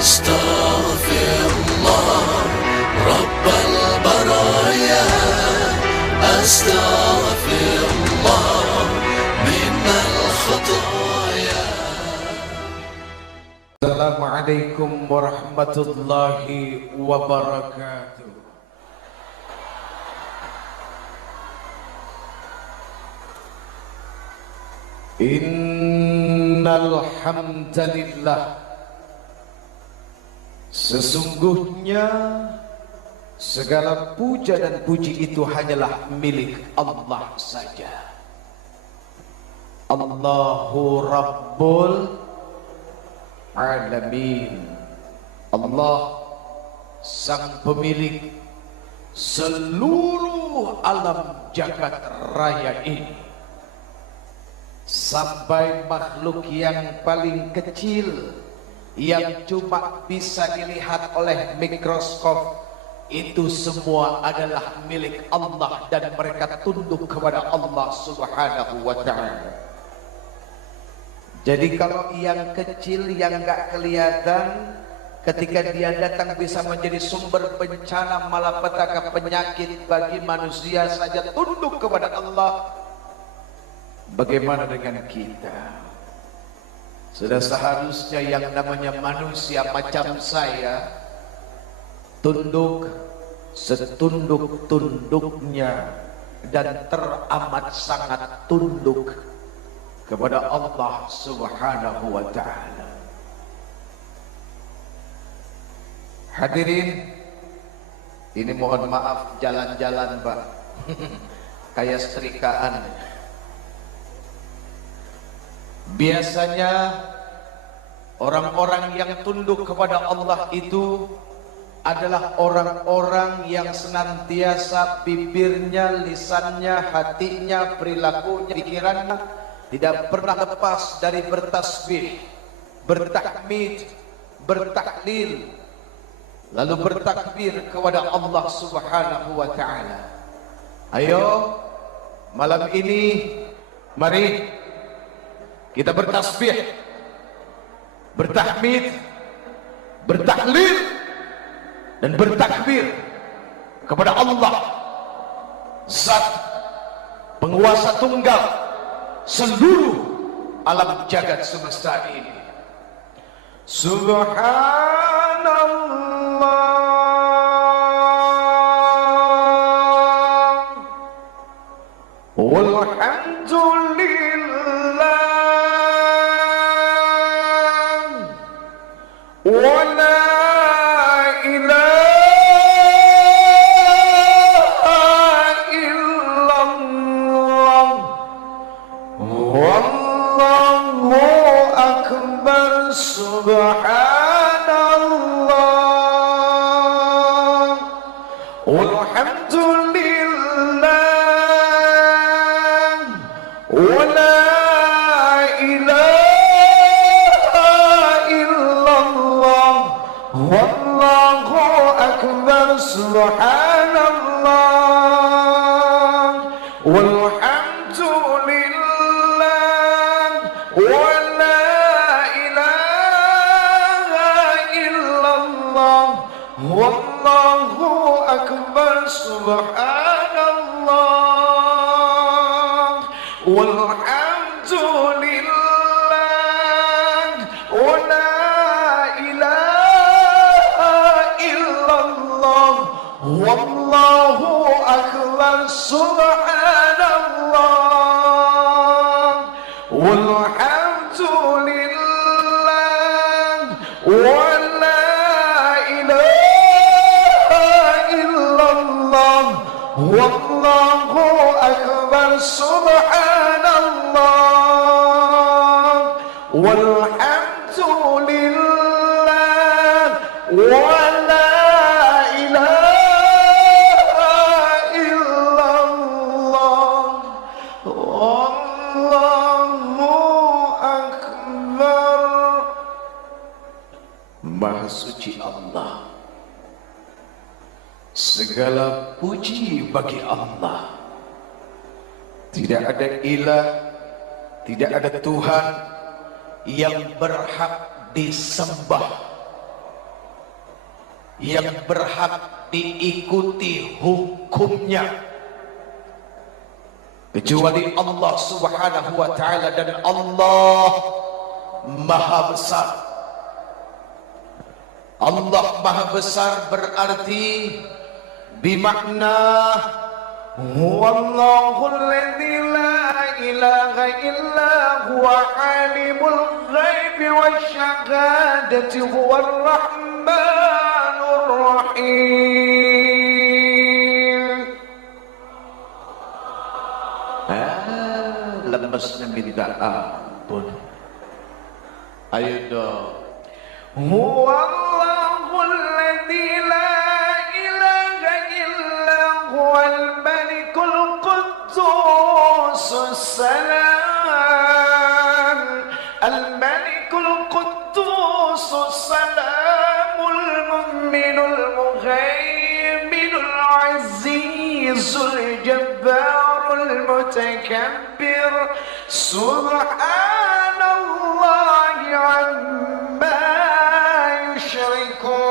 أستغفر الله رب البرايا أستغفر الله من الخطايا. السلام عليكم ورحمة الله وبركاته. Innal hamdalillah, sesungguhnya segala puja dan puji itu hanyalah milik Allah saja. Allahu Rabbul Alamin. Allah sang pemilik seluruh alam jagat raya ini, sampai makhluk yang paling kecil yang cuma bisa dilihat oleh mikroskop, itu semua adalah milik Allah dan mereka tunduk kepada Allah Subhanahu wa ta'ala. Jadi kalau yang kecil yang gak kelihatan, ketika dia datang bisa menjadi sumber bencana, malapetaka, penyakit bagi manusia saja tunduk kepada Allah. Bagaimana dengan kita? Sudah seharusnya yang namanya manusia macam saya tunduk setunduk-tunduknya dan teramat sangat tunduk kepada Allah Subhanahu wa ta'ala. Hadirin, ini mohon maaf jalan-jalan Pak kayak setrikaan. Biasanya orang-orang yang tunduk kepada Allah itu adalah orang-orang yang senantiasa bibirnya, lisannya, hatinya, perilakunya, pikirannya tidak pernah lepas dari bertasbih, bertahmid, bertahlil, lalu bertakbir kepada Allah Subhanahu wa ta'ala. Ayo malam ini mari kita bertasbih, bertahmid, bertahlil dan bertakbir kepada Allah, Zat penguasa tunggal seluruh alam jagat semesta ini. Subhanallah walhamdulillah wa la ilaha illallah wallahu akbar. Subhanallah walhamdulillah wa la Wallahu akbar. Subhanallah walhamdulillah wa la ilaha illallah wallahu akbar. Subhanallah walhamdulillah wa la Wallahu akbar. Subhanallah walhamdulillah wa la ilaha illallah wallahu akbar. Subhanallah walhamdulillah wa la Maha suci Allah, segala puji bagi Allah. Tidak ada ilah, tidak ada Tuhan yang berhak disembah yang berhak diikuti hukumnya kecuali Allah Subhanahu wa ta'ala, dan Allah Maha Besar. Allah Maha Besar berarti bimakna huwallahu alladzi la ilaha illa huwa alimul ghaibi wasyahadati huwar rahmanur rahim. Lemesnya minta ampun. Ayo dong. Huwallahu alladzi la ilaha illa huwal malikul quddusus salam, al malikul quddusus salamul mu'minul muhaiminul azizul jabbarul mutakabbir, subhanallahi amma yushrikun.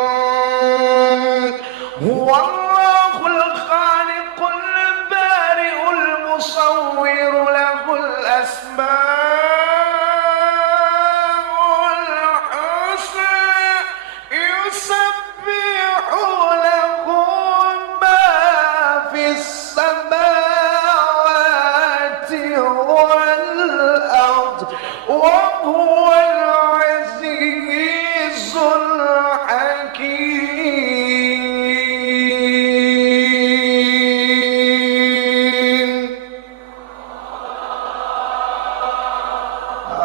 Huwallahul khaliqul bari'ul musawwir lahul asmaul husna yusabbihu lahu ma fis samawati wal ard wa huwal azizul hakim.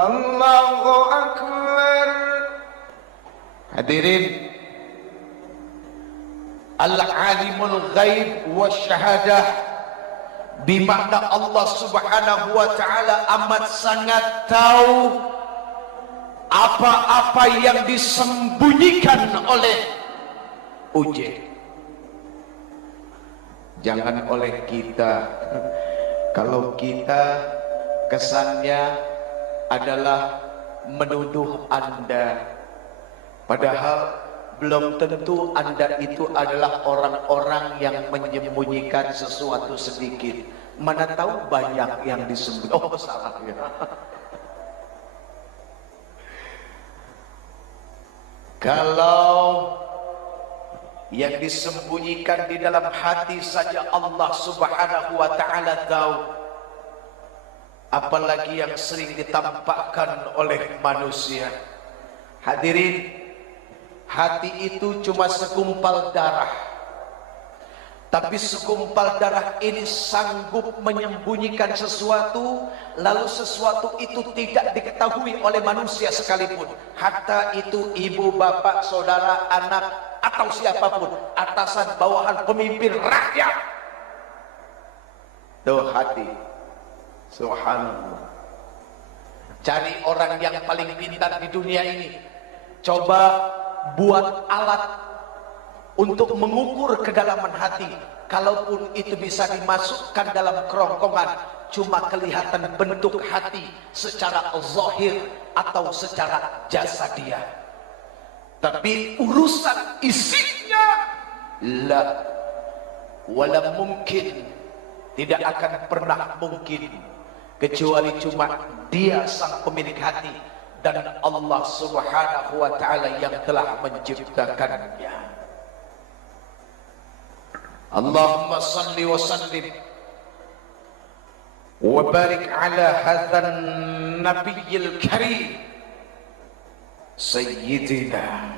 Allahu Akbar. Hadirin, Al-Alimul Ghaib wa Syahadah bimakna Allah Subhanahu wa ta'ala amat sangat tahu apa-apa yang disembunyikan oleh uji. Jangan oleh kita. Kalau kita kesannya adalah menuduh Anda, padahal belum tentu Anda itu adalah orang-orang yang menyembunyikan sesuatu sedikit. Mana tahu banyak yang disembunyikan. Oh, salah ya. Kalau yang disembunyikan di dalam hati saja Allah Subhanahu wa ta'ala tahu, apalagi yang sering ditampakkan oleh manusia. Hadirin, hati itu cuma segumpal darah, tapi segumpal darah ini sanggup menyembunyikan sesuatu, lalu sesuatu itu tidak diketahui oleh manusia sekalipun. Hatta itu ibu, bapak, saudara, anak, atau siapapun, atasan, bawahan, pemimpin, rakyat. Tuh hati. Subhanallah. Cari orang yang paling pintar di dunia ini, coba buat alat untuk mengukur kedalaman hati. Kalaupun itu bisa dimasukkan dalam kerongkongan, cuma kelihatan bentuk hati secara zahir atau secara jasadiah, tapi urusan isinya la wala mungkin, tidak akan pernah mungkin kecuali cuma Dia sang pemilik hati dan Allah Subhanahu wa ta'ala yang telah menciptakannya. Allahumma salli wa sallim wa barik ala hadzal nabiyil karim sayyidina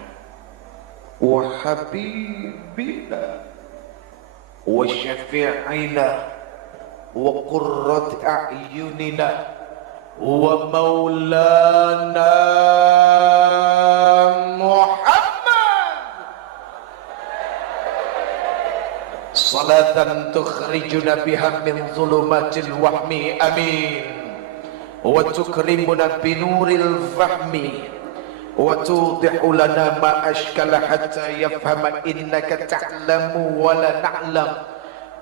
wa habibina wa syafi'ina wa qurrat a'yunina wa maulana Muhammad, salatan tukhrijuna biha min dhulumatil wahmi, amin, wa tukrimuna binuril fahmi wa tudihu lana ma ashkala hatta yafhama innaka ta'lamu wa la na'lam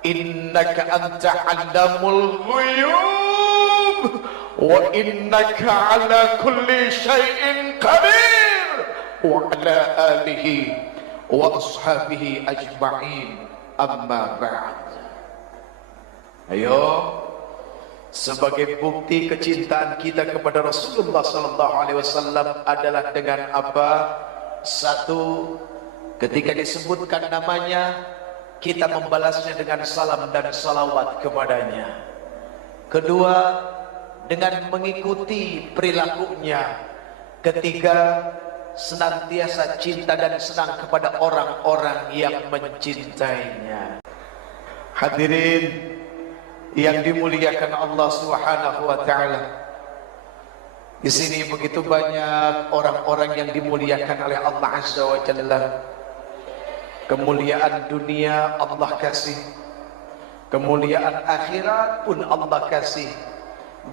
innaka anta 'allamul ghuyub wa innaka ala kulli syai'in qadir wa ala alihi wa ashabihi ajma'in, amma ba'd. Ayo, sebagai bukti kecintaan kita kepada Rasulullah sallallahu alaihi wasallam adalah dengan apa? Satu, ketika disebutkan namanya, kita membalasnya dengan salam dan salawat kepadanya. Kedua, dengan mengikuti perilakunya. Ketiga, senantiasa cinta dan senang kepada orang-orang yang mencintainya. Hadirin yang dimuliakan Allah Subhanahu wa taala. Di sini begitu banyak orang-orang yang dimuliakan oleh Allah Azza wa Jalla. Kemuliaan dunia Allah kasih, kemuliaan akhirat pun Allah kasih.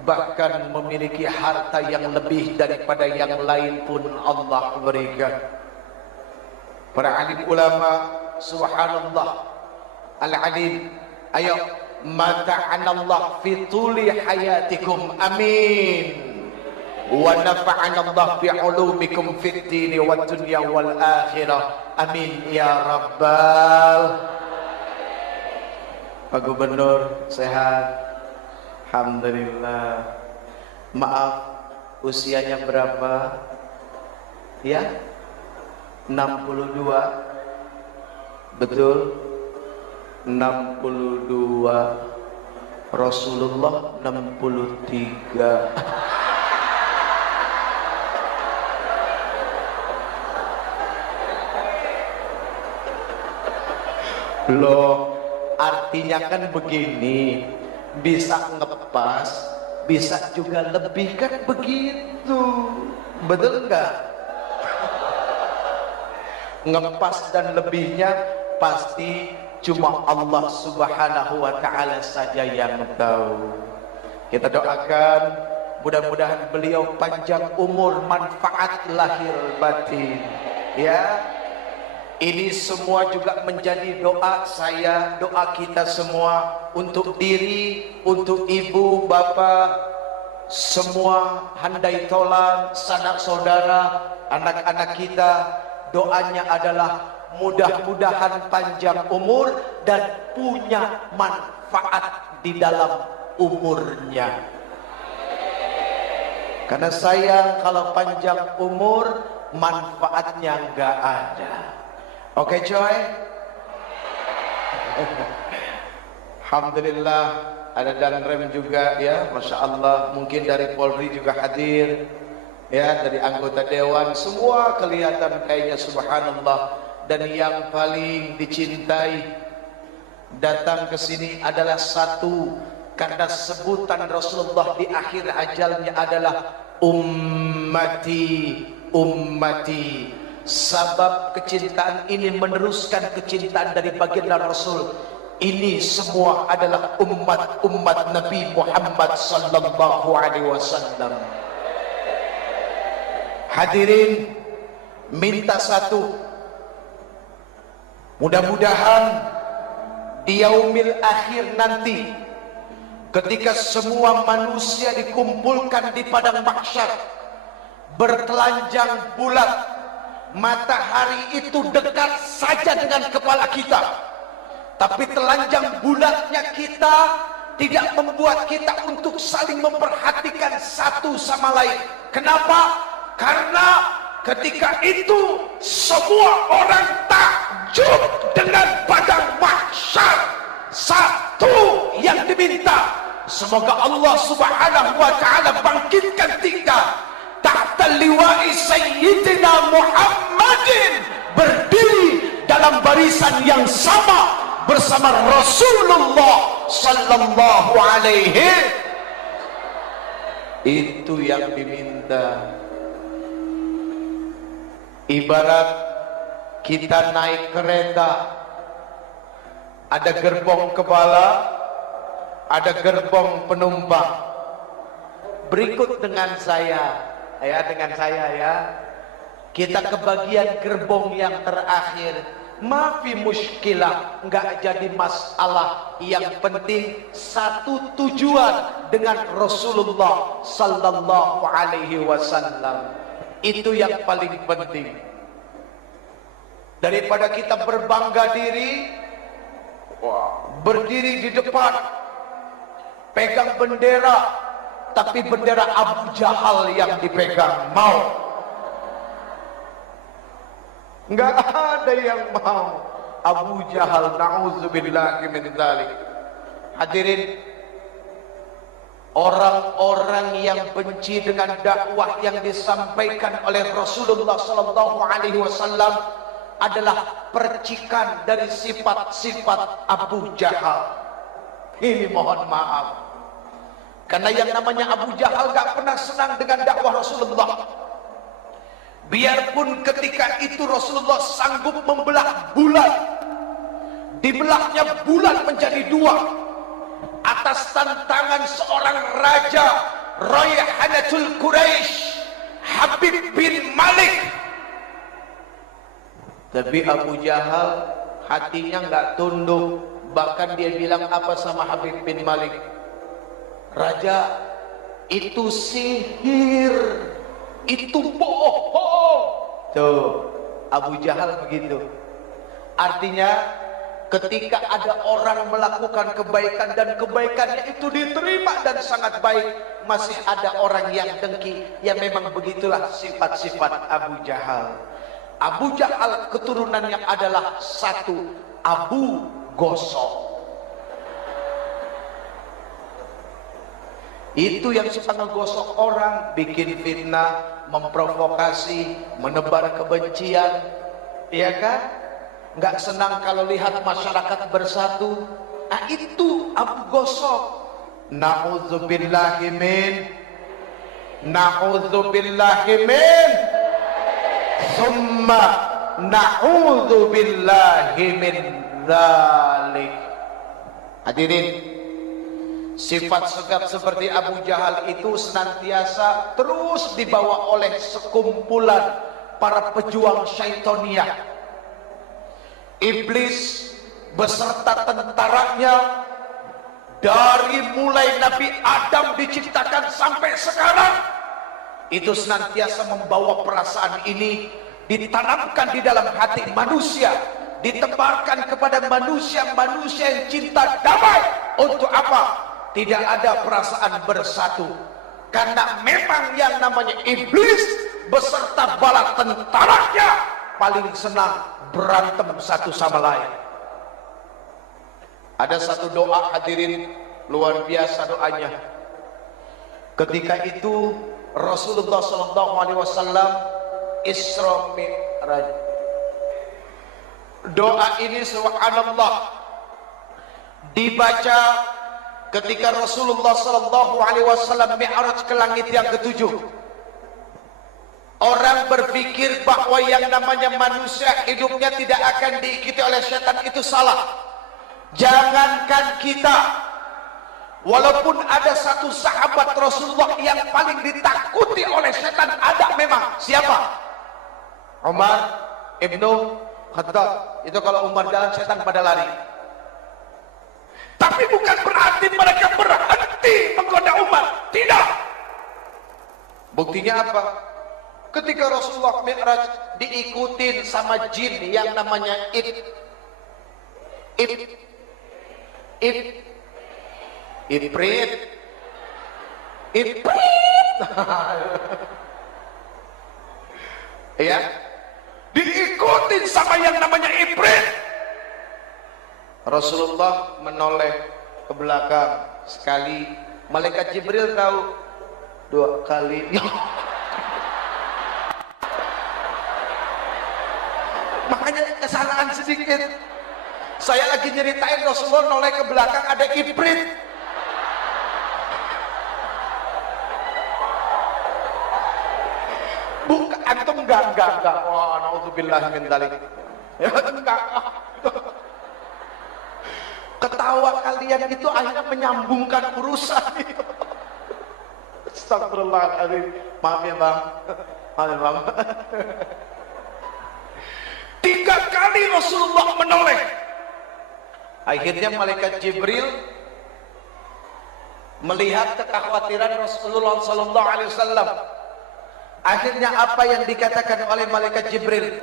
Bahkan memiliki harta yang lebih daripada yang lain pun Allah berikan. Para alim ulama, subhanallah al-alim, ayo mata'anallah fi tuli hayatikum, amin. Wa nafa'anallah bi ulumikum fid dini wad dunya wal akhirah, amin ya rabbal. Pak Gubernur sehat? Alhamdulillah. Maaf, usianya berapa? Ya? 62. Betul? 62. Rasulullah 63. Loh, artinya kan begini, bisa ngepas, bisa juga lebih, kan begitu. Betul enggak? Ngepas dan lebihnya pasti cuma Allah Subhanahu wa taala saja yang tahu. Kita doakan mudah-mudahan beliau panjang umur, manfaat lahir batin. Ya. Ini semua juga menjadi doa saya, doa kita semua, untuk diri, untuk ibu, bapak, semua handai tolan, sanak saudara, anak-anak kita. Doanya adalah mudah-mudahan panjang umur dan punya manfaat di dalam umurnya. Karena sayang kalau panjang umur manfaatnya nggak ada. Oke coy. Alhamdulillah ada Danrem juga ya, Masya Allah. Mungkin dari Polri juga hadir ya, dari anggota Dewan, semua kelihatan kayaknya subhanallah. Dan yang paling dicintai datang ke sini adalah satu, karena sebutan Rasulullah di akhir ajalnya adalah ummati, ummati. Sabab kecintaan ini meneruskan kecintaan dari baginda Rasul. Ini semua adalah umat-umat Nabi Muhammad sallallahu alaihi wasallam. Hadirin, minta satu, mudah-mudahan di yaumil akhir nanti, ketika semua manusia dikumpulkan di padang mahsyar, bertelanjang bulat, matahari itu dekat saja dengan kepala kita, tapi telanjang bulatnya kita tidak membuat kita untuk saling memperhatikan satu sama lain. Kenapa? Karena ketika itu semua orang takjub dengan padang mahsyar. Satu yang diminta, semoga Allah Subhanahu wa taala bangkitkan kita tahta liwa'i Sayyidina Muhammadin, berdiri dalam barisan yang sama bersama Rasulullah sallallahu alaihi. Itu yang diminta. Ibarat kita naik kereta, ada gerbong kepala, ada gerbong penumpang. Berikut dengan saya ya, kita ke bagian gerbong yang terakhir. Mafi muskilah, nggak jadi masalah. Yang penting satu tujuan dengan Rasulullah sallallahu alaihi wasallam. Itu yang paling penting. daripada kita berbangga diri, berdiri di depan, pegang bendera, tapi bendera Abu Jahal yang dipegang. Mau? Enggak ada yang mau. Abu Jahal, na'udzubillahi min dzalik. Hadirin, orang-orang yang benci dengan dakwah yang disampaikan oleh Rasulullah sallallahu alaihi wasallam adalah percikan dari sifat-sifat Abu Jahal. Ini mohon maaf, karena yang namanya Abu Jahal gak pernah senang dengan dakwah Rasulullah. Biarpun ketika itu Rasulullah sanggup membelah bulan, dibelahnya bulan menjadi dua atas tantangan seorang raja Rayhanatul Quraisy, Habib bin Malik. Tapi Abu Jahal hatinya nggak tunduk, bahkan dia bilang apa sama Habib bin Malik? Raja, itu sihir, itu bohong. Tuh, Abu Jahal begitu. Artinya ketika ada orang melakukan kebaikan dan kebaikannya itu diterima dan sangat baik, masih ada orang yang dengki. Ya memang begitulah sifat-sifat Abu Jahal. Abu Jahal keturunannya adalah satu, Abu Gosok. Itu yang suka ngegosok orang, bikin fitnah, memprovokasi, menebar kebencian, iya kan? Nggak senang kalau lihat masyarakat bersatu. Nah itu Abu Gosok. Na'udzubillahi min summa na'udzubillahi min dzalik. Hadirin, sifat segap seperti Abu Jahal itu senantiasa terus dibawa oleh sekumpulan para pejuang syaitoniah. Iblis beserta tentaranya dari mulai Nabi Adam diciptakan sampai sekarang itu senantiasa membawa perasaan ini, ditanamkan di dalam hati manusia, ditebarkan kepada manusia-manusia yang cinta damai. Untuk apa? Tidak ada perasaan bersatu, karena memang yang namanya iblis beserta bala tentaranya paling senang berantem satu sama lain. Ada satu doa hadirin, luar biasa doanya. Ketika itu Rasulullah SAW Isra Mi'raj. Doa ini subhanallah dibaca ketika Rasulullah SAW Mi'raj ke langit yang ketujuh. Orang berpikir bahwa yang namanya manusia hidupnya tidak akan diikuti oleh setan, itu salah. Jangankan kita, walaupun ada satu sahabat Rasulullah yang paling ditakuti oleh setan, ada memang. Siapa? Umar ibnu Khattab. Itu kalau Umar jalan, setan pada lari. Tapi bukan berarti mereka berhenti menggoda Umar. Tidak. Buktinya apa? Ketika Rasulullah Mi'raj diikutin sama jin yang namanya Ifrit. Ya, diikutin sama yang namanya Ifrit. Rasulullah menoleh ke belakang sekali, malaikat Jibril tahu, dua kali. Makanya kesalahan sedikit. Saya lagi nyeritain Rasulullah noleh ke belakang, ada Ifrit. Bukan, antum enggak. Wah, naudzubillah min dzalik. Ya, enggak. Ketawa kalian itu akhirnya menyambungkan urusan itu. Astagfirullahaladzim. Maaf ya bang. Maaf ya bang. 3 kali Rasulullah menoleh. Akhirnya malaikat Jibril melihat kekhawatiran Rasulullah SAW. Akhirnya apa yang dikatakan oleh malaikat Jibril?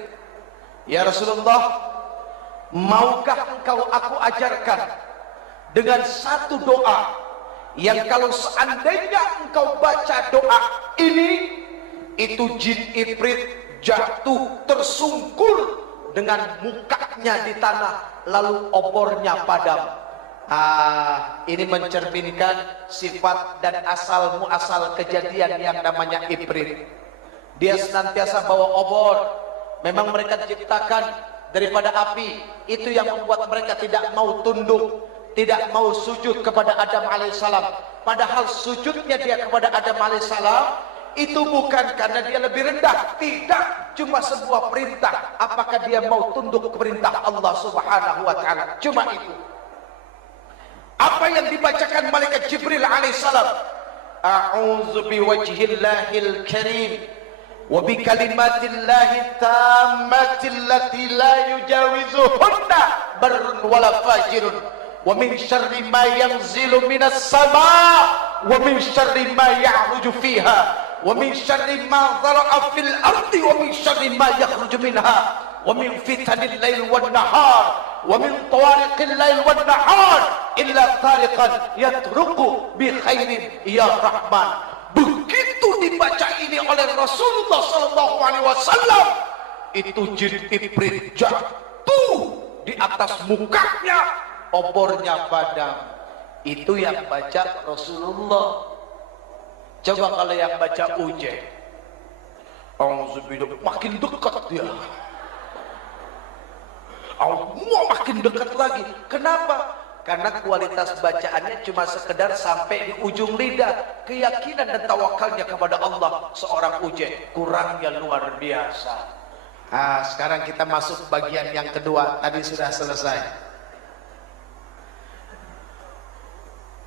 Ya Rasulullah, maukah engkau aku ajarkan dengan satu doa yang kalau seandainya engkau baca doa ini, itu jin ifrit jatuh tersungkur dengan mukanya di tanah, lalu obornya padam. Ini mencerminkan sifat dan asal muasal kejadian yang namanya ifrit. Dia senantiasa bawa obor. Memang mereka diciptakan daripada api. Itu yang membuat mereka tidak mau tunduk, tidak mau sujud kepada Adam alaihissalam. Padahal sujudnya dia kepada Adam alaihissalam itu bukan karena dia lebih rendah, tidak, cuma sebuah perintah. Apakah dia mau tunduk ke perintah Allah Subhanahu wa taala? Cuma itu. Apa yang dibacakan malaikat Jibril alaihissalam? A'udzu biwajhillahil karim wa bi kalimatillahi tammati allati la yujawizuhunna barrun wala fajirun wa min syarri ma yanzilu minas sama' wa min syarri ma ya'ruju fiha wa min syarri ma dhara'a fil ardi wa min syarri ma yakhruju minha wa min fitanil lail wan nahar wa min tawariqil lail wan nahar illa tariqan yatruqu bi khairin ya rahman. Begitu dibaca ini oleh Rasulullah sallallahu alaihi wasallam, itu jin ifrit jatuh di atas mukanya, obornya padam. Itu yang baca Rasulullah. Coba kalau yang baca uje, auzubillah, makin dekat dia. Allah makin dekat lagi. Kenapa? Karena kualitas bacaannya cuma sekedar sampai di ujung lidah. Keyakinan dan tawakalnya kepada Allah seorang uje kurangnya luar biasa. Sekarang kita masuk bagian yang kedua. Tadi sudah selesai.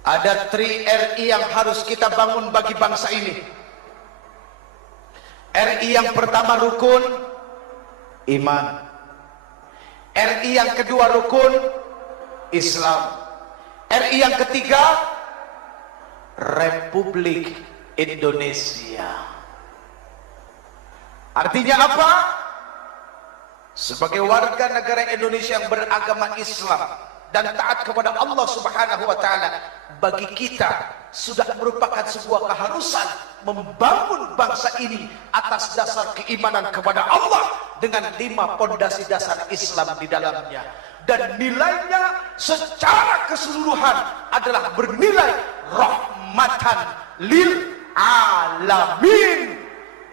Ada 3 RI yang harus kita bangun bagi bangsa ini. RI yang pertama rukun iman. RI yang kedua rukun Islam. RI yang ketiga Republik Indonesia. Artinya apa? Sebagai warga negara Indonesia yang beragama Islam dan taat kepada Allah Subhanahu wa taala, bagi kita sudah merupakan sebuah keharusan membangun bangsa ini atas dasar keimanan kepada Allah dengan 5 pondasi dasar Islam di dalamnya, dan nilainya secara keseluruhan adalah bernilai rahmatan lil alamin.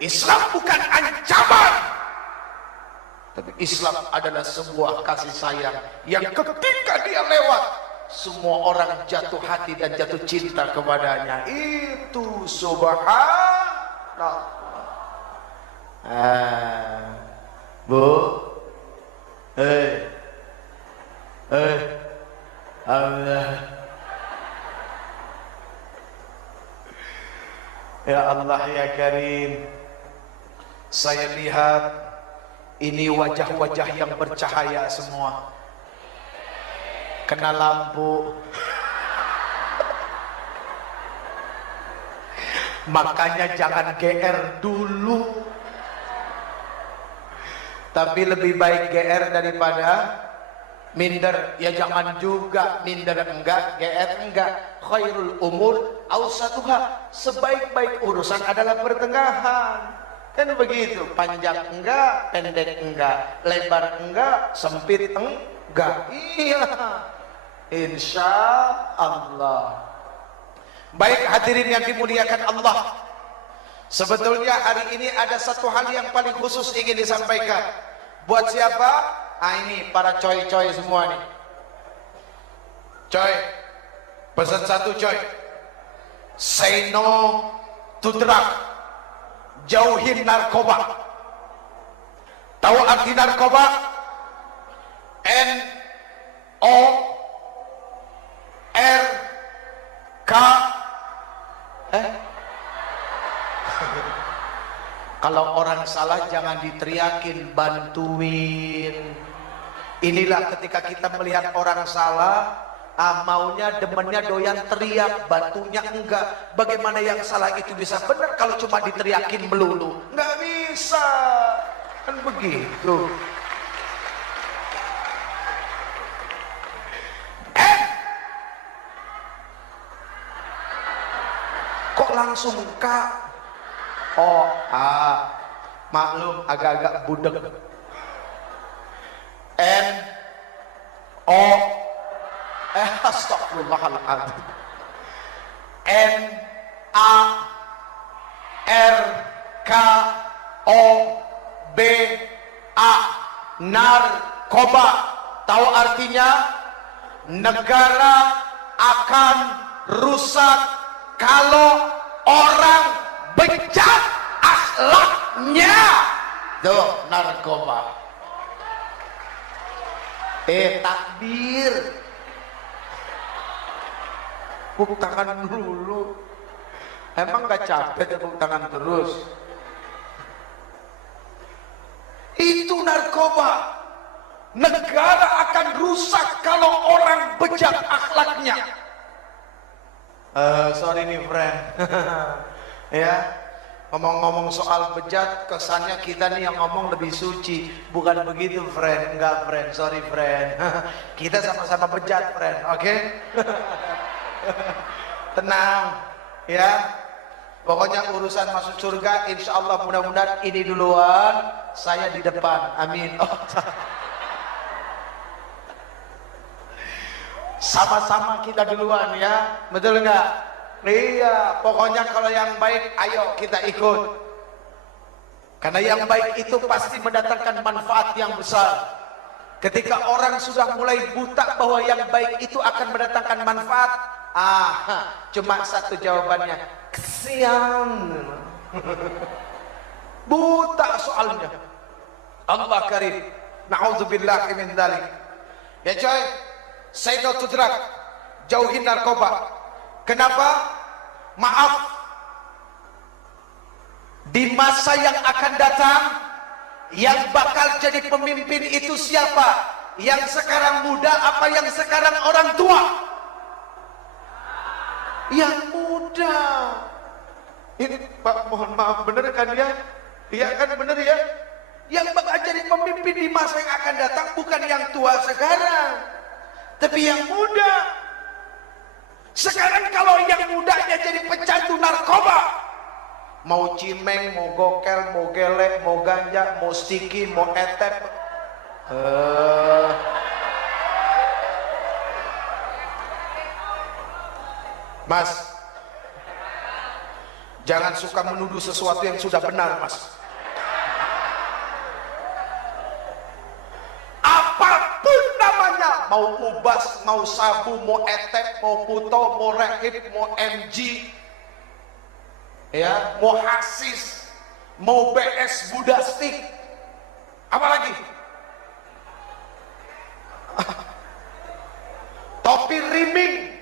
Islam bukan ancaman, tapi Islam adalah sebuah kasih sayang yang ketika dia lewat, semua orang jatuh hati dan jatuh cinta kepadanya. Itu subhanallah. Bu, Allah, ya Allah ya Karim, saya lihat ini wajah-wajah yang bercahaya semua, kena lampu. Makanya jangan GR dulu. Tapi lebih baik GR daripada minder. Ya jangan juga minder enggak, GR enggak. Khairul umur awsatuha. Sebaik-baik urusan adalah pertengahan. Kan begitu, panjang enggak, pendek enggak, lebar enggak, sempit enggak. Iya, insya Allah. Baik hadirin yang dimuliakan Allah, sebetulnya hari ini ada satu hal yang paling khusus ingin disampaikan. Buat siapa? Ini para coy-coy semua nih. Coy, pesan satu coy, say no to drug. Jauhin narkoba. Tahu arti narkoba? N-O-R-K. Kalau orang salah jangan diteriakin, bantuin. Inilah ketika kita melihat orang salah, maunya demennya doyan teriak, bantunya enggak. Bagaimana yang salah itu bisa benar kalau cuma diteriakin melulu? Enggak bisa, kan begitu. Jawab langsung K. O A. Maklum agak-agak budek. N O Astagfirullahaladzim. N A R K O B A. Narkoba. Tahu artinya? Negara akan rusak kalau orang bejat akhlaknya. Tuh, narkoba. Takbir. Tepuk tangan dulu. Emang gak capek tepuk tangan terus? Itu narkoba. Negara akan rusak kalau orang bejat akhlaknya. Sorry nih friend. Ya, ngomong-ngomong soal bejat, kesannya kita nih yang ngomong lebih suci. Bukan begitu friend. Enggak friend, sorry friend. Kita sama-sama bejat friend, oke? Tenang ya. Pokoknya urusan masuk surga insya Allah mudah-mudahan ini duluan, saya di depan, amin. Sama-sama kita duluan ya, betul nggak? Iya, pokoknya kalau yang baik ayo kita ikut. Karena yang baik itu pasti mendatangkan manfaat yang besar. Ketika orang sudah mulai buta bahwa yang baik itu akan mendatangkan manfaat, cuma satu jawabannya, kesian. Buta soalnya. Allah karim. Na'udzubillahi min dzalik. Ya coy, say no to drug. Jauhin narkoba. Kenapa? Maaf, di masa yang akan datang yang bakal jadi pemimpin itu siapa? Yang sekarang muda apa yang sekarang orang tua? Yang muda. Ini Pak, mohon maaf, bener kan ya? Iya kan, bener ya? Yang bakal jadi pemimpin di masa yang akan datang bukan yang tua sekarang, tapi yang muda. Sekarang kalau yang mudanya jadi pecandu narkoba, mau cimeng, mau gokel, mau gelek, mau ganja, mau stiki, mau etep, Mas, jangan suka menuduh sesuatu yang sudah benar, Mas. Apapun namanya, mau ubas, mau sabu, mau etep, mau puto, mau rehib, mau MG, ya, mau hasis, mau BS budastik, apalagi topi riming.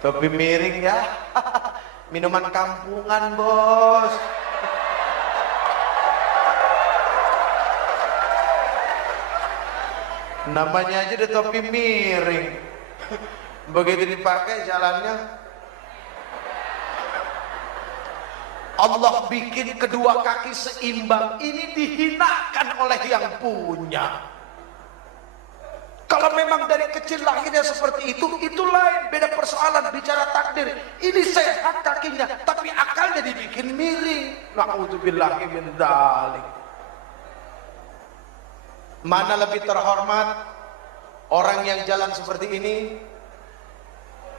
Topi miring ya. Minuman kampungan bos. Namanya aja deh topi miring. Begitu dipakai jalannya, Allah bikin kedua kaki seimbang. Ini dihinakan oleh yang punya. Kalau memang dari kecil lahirnya seperti itu lain, beda persoalan. Bicara takdir, ini sehat kakinya, tapi akalnya dibikin miring. Na'udzubillahi min dzalik. Mana lebih terhormat orang yang jalan seperti ini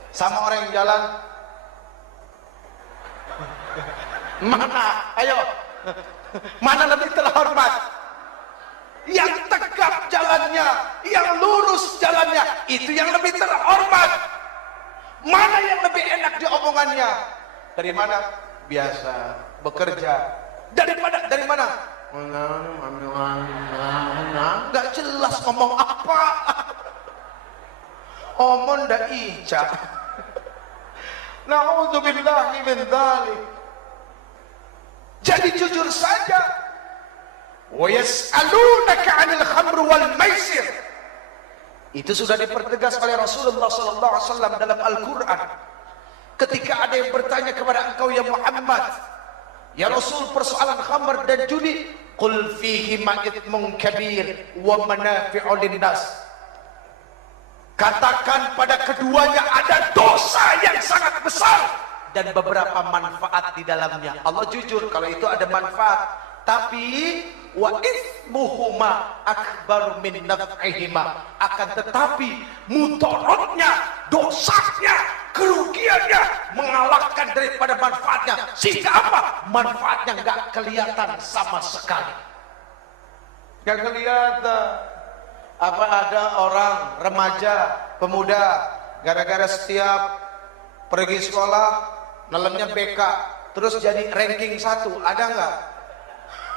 sama orang yang jalan? Mana? Ayo. Mana lebih terhormat? Yang tegap jalannya, yang lurus jalannya, itu yang lebih terhormat. Mana yang lebih enak di omongannya? Dari mana? Biasa, bekerja. Dari mana? Nggak jelas ngomong apa. Omong dah ijak. Na'udzubillahi min dzalik. Jadi jujur saja. Wa yas'alunaka 'anil khamr wal maisir. Itu sudah dipertegas oleh Rasulullah sallallahu alaihi wasallam dalam Al-Qur'an. Ketika ada yang bertanya kepada engkau ya Muhammad, ya Rasul, persoalan khamr dan judi, qul fihi ma ithmun kabir wa manafi'u linnas. Katakan pada keduanya ada dosa yang sangat besar dan beberapa manfaat di dalamnya. Allah jujur kalau itu ada manfaat, tapi wa itsmuhuma akbar min naf'ihima, akan tetapi mudaratnya, dosanya, kerugiannya mengalahkan daripada manfaatnya. Sehingga apa? Manfaatnya nggak kelihatan sama sekali. Nggak kelihatan. Apa ada orang remaja, pemuda, gara-gara setiap pergi sekolah nelemnya BK, terus jadi ranking 1, ada nggak?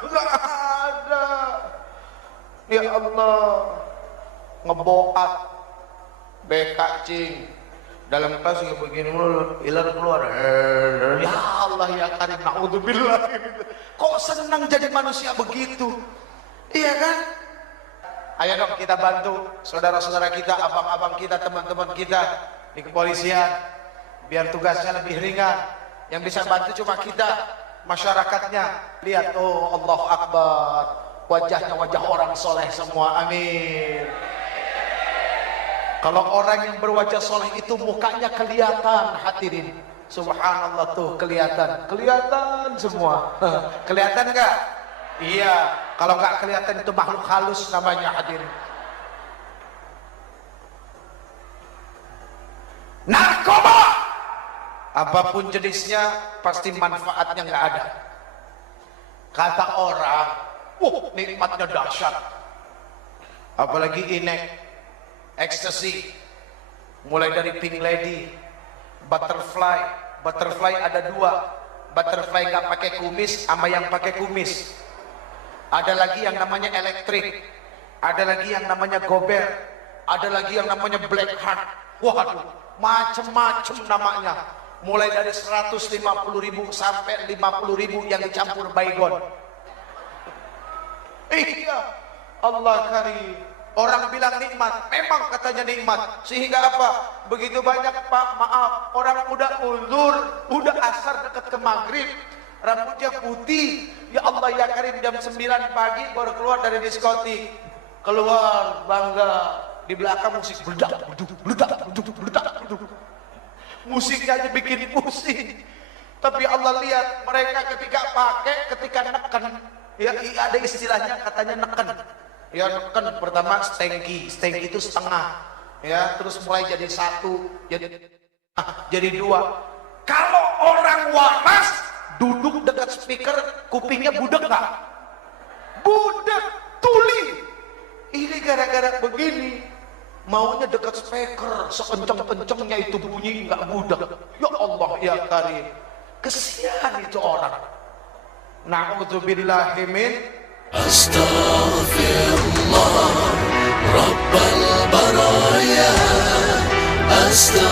Nggak ada. Ya Allah, ngeboat BK cing dalam kelas kayak begini mulu, ilar keluar. Ya Allah ya Karim, naudzubillah. Kok senang jadi manusia begitu? Iya kan? Ayo dong kita bantu saudara-saudara kita, abang-abang kita, teman-teman kita di kepolisian biar tugasnya lebih ringan. Yang bisa bantu cuma kita, masyarakatnya. Lihat, oh Allahu Akbar, wajahnya wajah orang soleh semua, amin. Kalau orang yang berwajah soleh itu mukanya kelihatan, hadirin. Subhanallah, tuh kelihatan semua. Kelihatan nggak? Iya, kalau nggak kelihatan itu makhluk halus namanya, hadirin. Narkoba, apapun jenisnya pasti manfaatnya nggak ada. Kata orang, nikmatnya dahsyat. Apalagi inek, ecstasy, mulai dari pink lady, butterfly. Butterfly ada 2, butterfly nggak pakai kumis sama yang pakai kumis. Ada lagi yang namanya elektrik, ada lagi yang namanya gober, ada lagi yang namanya black heart. Waduh, macem-macem namanya. Mulai dari 150.000 sampai 50.000 yang dicampur baygon. Iya, Allah karim. Orang bilang nikmat, memang katanya nikmat. Sehingga apa? Begitu banyak, Pak, maaf, orang udah uzur, udah asar dekat ke maghrib, rambutnya putih, ya Allah ya Karim, jam 9 pagi baru keluar dari diskotik. Keluar bangga, di belakang musik meledak, meledak. Musiknya aja bikin pusing. Tapi Allah lihat mereka ketika pakai, ketika neken, ya ada istilahnya katanya neken. Ya neken pertama stengki itu setengah, ya terus mulai jadi 1, jadi 2. Kalau orang waras duduk dekat speaker, kupingnya budek nggak? Budek, tuli. Ini gara-gara begini, maunya dekat speaker, sekenceng-kencengnya itu bunyi nggak budek. Ya Allah ya Karim, kesian itu orang. Na'udzubillahi min Astaghfirullah Rabbal baraya, Astaghfirullah.